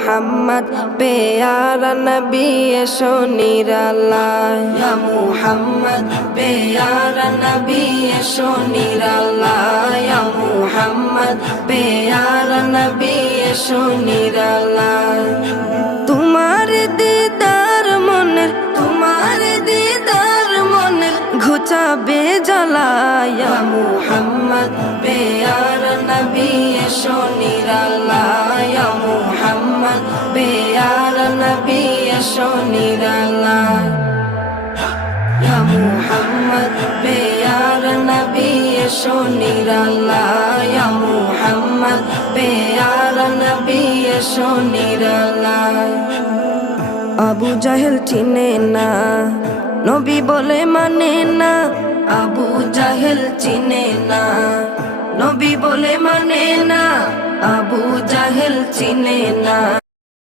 মুহাম্মদ পেয়ারা নবী এসো নিরালায় ইয়া মুহাম্মদ পেয়ারা নবী এসো নিরালায় ইয়া মুহাম্মদ পেয়ারা নবী এসো নিরালায় তোমার দিদার মনের ঘুচাবে জ্বালায় ইয়া মুহাম্মদ পেয়ারা নবী এসো নিরালায় ইয়া মুহাম্মদ পেয়ারা নবী এসো নিরালায় ইয়া মুহাম্মদ পেয়ারা নবী এসো নিরালায় ইয়া মুহাম্মদ পেয়ারা নবী এসো নিরালায় আবু জাহেল চিনে না নবী বলে মানে না আবু জাহেল চিনে না নবী বলে মানে না আবু জাহেল চিনে না